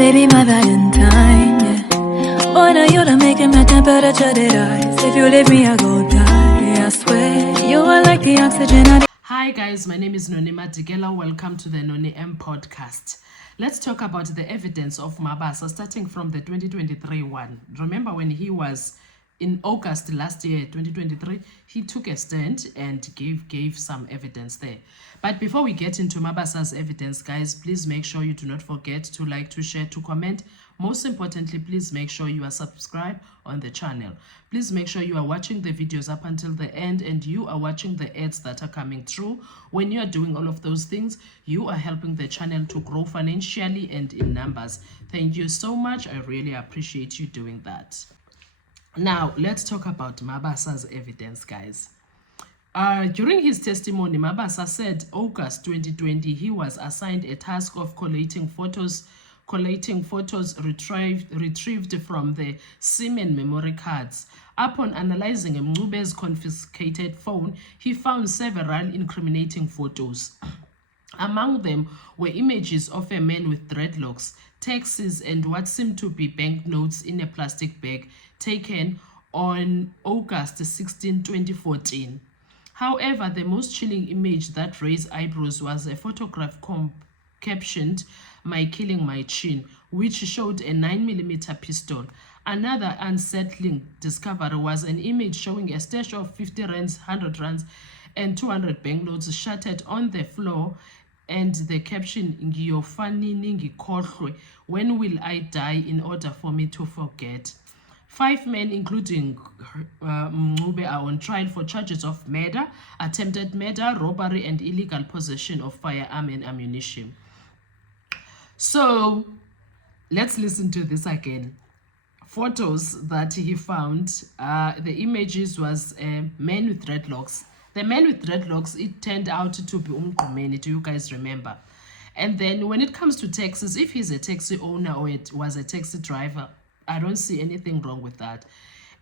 baby, my Valentine, yeah. Boy, now you're making my temperature rise. If you leave me, I go die. I swear, you are like the oxygen. Hi guys, my name is Noni Madigela. Welcome to the Noni M podcast. Let's talk about the evidence of Mabasa starting from the 2023 one. Remember when he was in August last year, 2023, he took a stand and gave some evidence there. But before we get into Mabasa's evidence, guys, please make sure you do not forget to like, to share, to comment. Most importantly, please make sure you are subscribed on the channel. Please make sure you are watching the videos up until the end and you are watching the ads that are coming through. When you are doing all of those things, you are helping the channel to grow financially and in numbers. Thank you so much. I really appreciate you doing that. Now, let's talk about Mabasa's evidence, guys. During his testimony, Mabasa said August 2020, he was assigned a task of collating photos retrieved from the Siemens memory cards. Upon analyzing Mncube's confiscated phone, he found several incriminating photos. Among them were images of a man with dreadlocks, taxis, and what seemed to be banknotes in a plastic bag taken on August 16, 2014. However, the most chilling image that raised eyebrows was a photograph captioned "My Killing My Chin," which showed a 9mm pistol. Another unsettling discovery was an image showing a stash of 50 rands, 100 rands, and 200 banknotes shattered on the floor, and the caption "Ngiyofanini ngikhohlwe, when will I die in order for me to forget?" 5 men, including Mncube, are on trial for charges of murder, attempted murder, robbery, and illegal possession of firearm and ammunition. So let's listen to this again. Photos that he found, the images was a man with dreadlocks. The man with dreadlocks, it turned out to be Umqumeni, do you guys remember? And then when it comes to taxis, if he's a taxi owner or it was a taxi driver, I don't see anything wrong with that.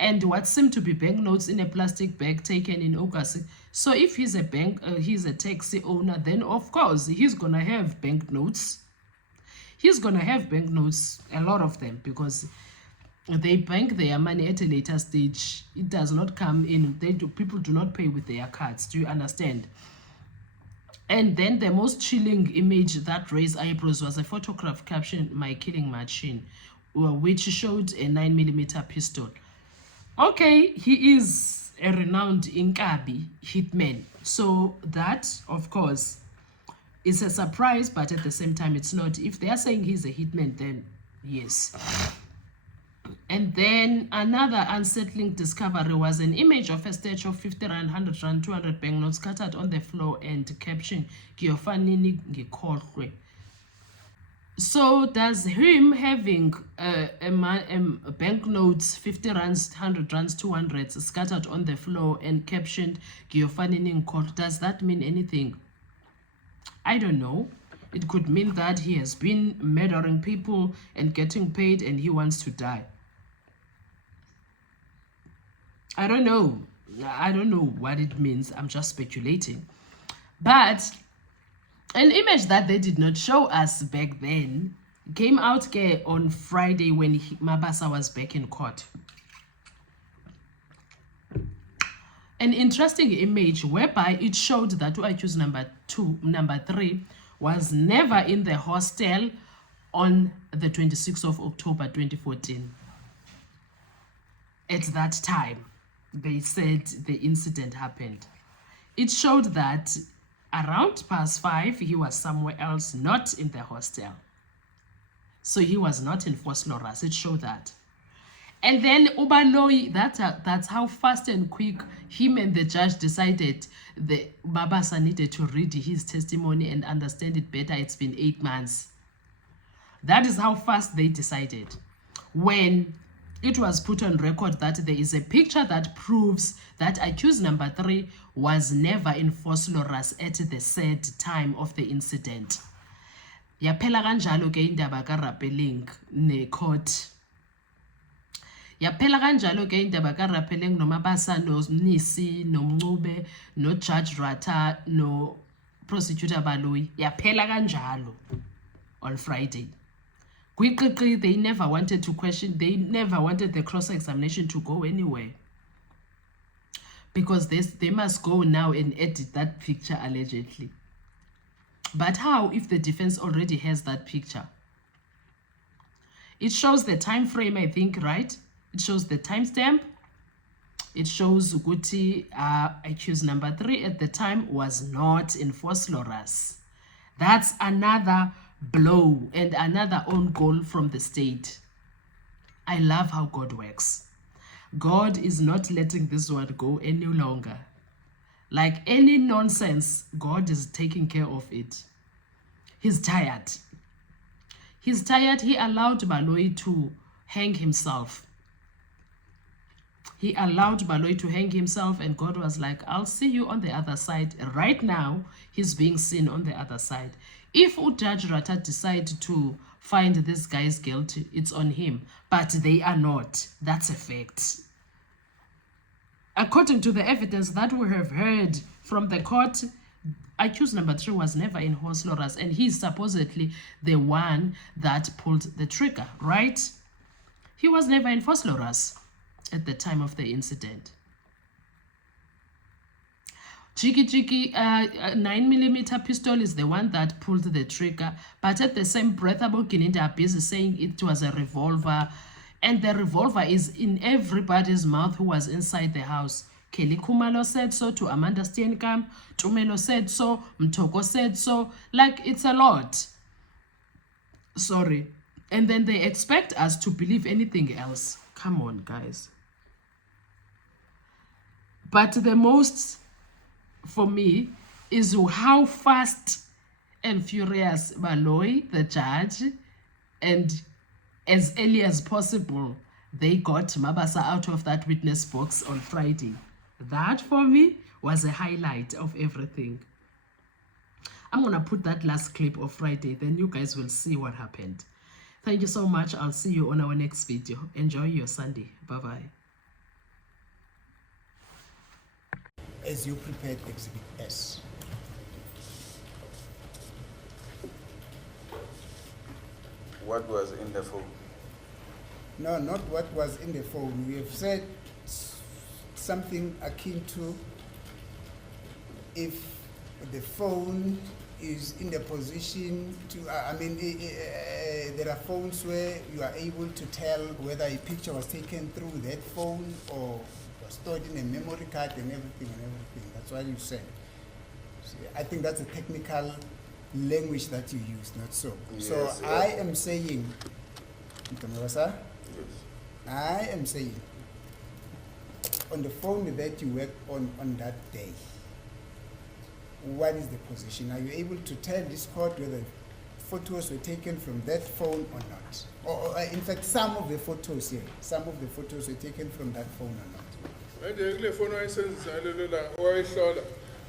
And what seemed to be banknotes in a plastic bag taken in August. So if he's a taxi owner, then of course he's gonna have banknotes. He's gonna have banknotes, a lot of them, because they bank their money at a later stage. It does not come in. People do not pay with their cards. Do you understand? And then the most chilling image that raised eyebrows was a photograph captioned "My Killing Machine," which showed a 9mm pistol. Okay, he is a renowned Inkabi hitman. So that, of course, is a surprise, but at the same time, it's not. If they are saying he's a hitman, then yes. And then another unsettling discovery was an image of a statue of 50 rand, 100 rand, 200 banknotes scattered on the floor and caption "Ngiyofanini ngikhohlwe." So does him having banknotes, 50 rands, 100 rands, 200 scattered on the floor and captioned "Ngiyofanini ngikhohlwe," does that mean anything? I don't know. It could mean that he has been murdering people and getting paid and he wants to die. I don't know. I don't know what it means. I'm just speculating. But an image that they did not show us back then came out on Friday when Mabasa was back in court. An interesting image whereby it showed that accused number 3 was never in the hostel on the 26th of October 2014. At that time, they said the incident happened. It showed that around past 5, he was somewhere else, not in the hostel. So he was not in Vosloorus. It showed that. And then Baloi, that's how fast and quick him and the judge decided the Mabasa needed to read his testimony and understand it better. It's been 8 months. That is how fast they decided. When it was put on record that there is a picture that proves that accused number 3 was never in Vosloorus at the said time of the incident. Yaphela kanjalo ke indaba kaRapeleng necourt. Yaphela kanjalo ke indaba kaRapeleng noMabasa noMnisi noMncube noJudge Ratha noProsecutor Baloi. Yaphela kanjalo on Friday. Quickly, they never wanted to question, they never wanted the cross-examination to go anywhere. Because they must go now and edit that picture allegedly. But how if the defense already has that picture? It shows the time frame, I think, right? It shows the timestamp. It shows Guti accused number 3 at the time was not in Phosphorus. That's another blow and another own goal from the state. I love how God works. God is not letting this one go any longer. Like any nonsense, God is taking care of it. He's tired. He's tired. He allowed Baloi to hang himself. He allowed Baloi to hang himself, and God was like, I'll see you on the other side. Right now, he's being seen on the other side. If Judge Ratha decide to find this guy's guilty, it's on him. But they are not. That's a fact. According to the evidence that we have heard from the court, accused number 3 was never in Phosphorus, and he's supposedly the one that pulled the trigger, right? He was never in Phosphorus at the time of the incident. Jiki 9mm pistol is the one that pulled the trigger, but at the same breath, Abokininda are busy saying it was a revolver, and the revolver is in everybody's mouth who was inside the house. Kelly Kumalo said so to Amanda Steenkamp, Tumelo said so, Mtoko said so, like it's a lot. Sorry. And then they expect us to believe anything else. Come on, guys. But the most, for me, is how fast and furious Baloi, the judge, and as early as possible, they got Mabasa out of that witness box on Friday. That, for me, was a highlight of everything. I'm going to put that last clip of Friday, then you guys will see what happened. Thank you so much. I'll see you on our next video. Enjoy your Sunday. Bye-bye. As you prepared Exhibit S. What was in the phone? No, not what was in the phone. We have said something akin to if the phone is in the position to, there are phones where you are able to tell whether a picture was taken through that phone or was stored in a memory card and everything. That's what you said. So I think that's a technical language that you use, not so. Yes, so yeah. I am saying, Mr. Mawasa, Yes. I am saying, on the phone that you worked on that day, what is the position? Are you able to tell this court whether photos were taken from that phone or not? Or in fact, some of the photos here, some of the photos were taken from that phone or not?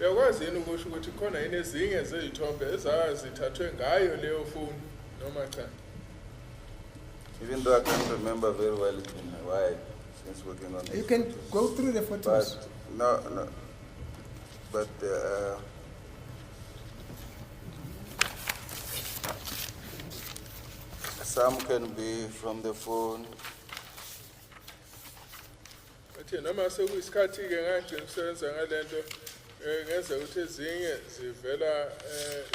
uyakwazi yini ukusho ukuthi khona yini ezinye zezithombe ezazithathwe ngayo leyo phone noma cha? Even though I can't remember very well, it's been a while since working on this. You can go through the photos. But no. But some can be from the phone. Athi noma sekuyisikhathi ke kanje kusebenza ngalento ngenza ukuthi ezinye zivela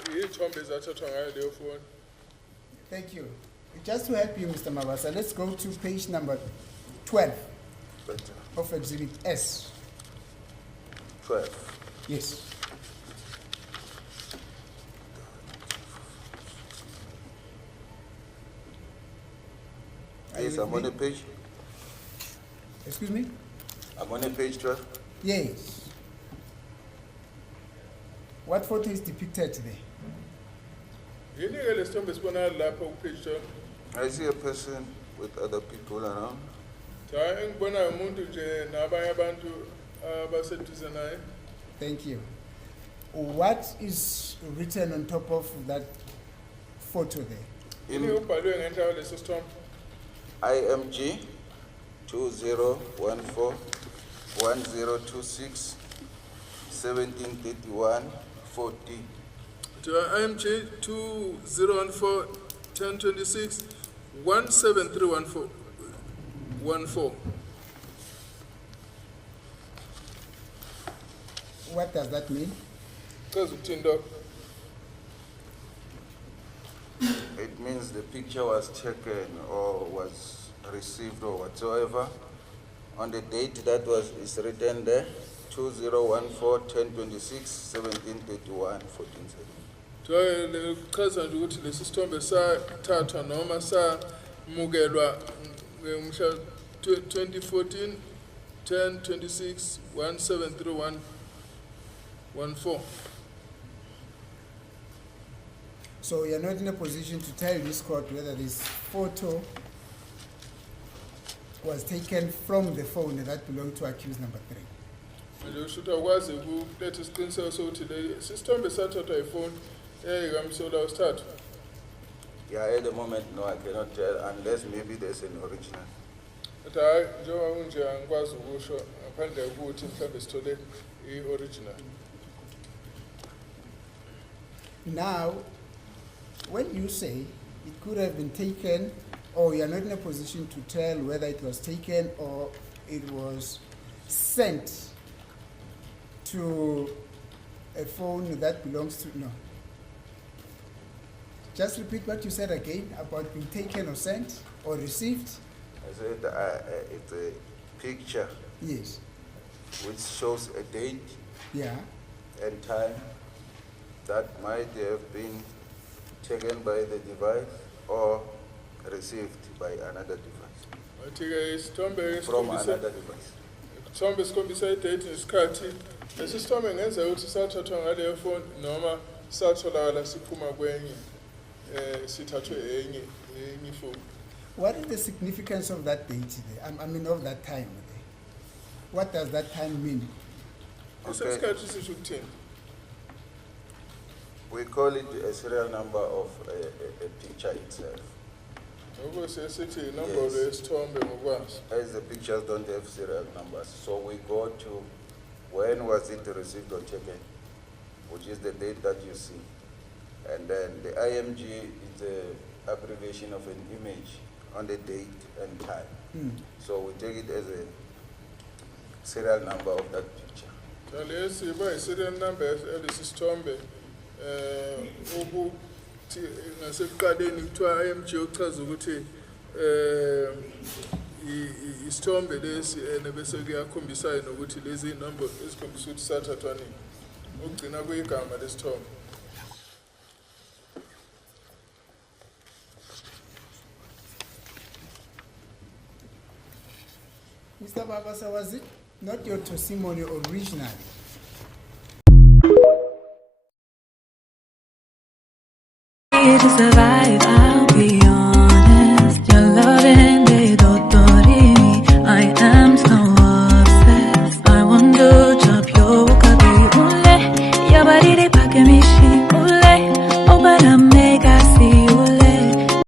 izithombe ezathathwa ngayo leyo phone. Thank you. Just to help you, Mr. Mabasa, let's go to page number 12 But of Exhibit S. 12. Yes. Are you Yes, with I'm on me? a page. Excuse me? I'm on a page 12. Yes. What photo is depicted there? Yini ke lesithombe sibonakala lapha ku page 12? I see a person with other people around. Cha engibona umuntu nje nabanye abantu abaseduze naye. Thank you. What is written on top of that photo there? Yini ubhalwe ngenhla leso sithombe? IMG 2014 1026 1731 40. IMG 2014 1026 17314. What does that mean? Chaza ukuthini lokho? It means the picture was taken or was received or whatsoever on the date that is written there, 2014-10-26-17-31-14-7. Chaza nje ukuthi lesi sithombe sathathwa noma samukelwa ngomhla 2014 10-26 1731-14. So you're not in a position to tell this court whether this photo was taken from the phone that belonged to accused number 3. Nje usho ukuthi akwazi ukuletha isiqiniseko sokuthi lesi sithombe sathathwa ifoni eyikamsola wesithathu. Yeah, at the moment, no, I cannot tell unless maybe there's an original. But hayi njengoba kunje angikwazi ukusho ngaphandle kokuthi mhlawumbe sithole i-original. Now, when you say it could have been taken, or you're not in a position to tell whether it was taken or it was sent to a phone that belongs to, no. Just repeat what you said again about being taken or sent or received. I said it's a picture Yes. which shows a date Yeah. and time that might have been taken by the device or received by another device, Athi-ke isithombe from esikhombisa another device. isithombe esikhombisa idate nesikhathi. Lesi sithombe ngenzeka ukuthi sathathwa ngaleyo phone noma satholakala siphuma kwenye sithathwe enye phone. What is the significance of that date there? I mean, of that time there? What does that time mean? Isikhathi sisho ukuthini? We call it a serial number of a picture itself, Ukuthi sithi inombolo yesithombe ngokwazi. as the pictures don't have serial numbers. So we go to when was it received or taken, which is the date that you see. And then the IMG is the abbreviation of an image on the date and time. So we take it as a serial number of that picture. Lesi ba-serial number yalesi sithombe ukuthi ngasekuqaleni kuthiwa IMG okuchaza ukuthi isithombe lesi bese kuyakhombisayo nokuthi lezi inombolo ezikhombisa ukuthi sathathwa nini. Ukugcina kuyigama lesithombe. Mr. Babasa, was it not your testimony originally? To survive.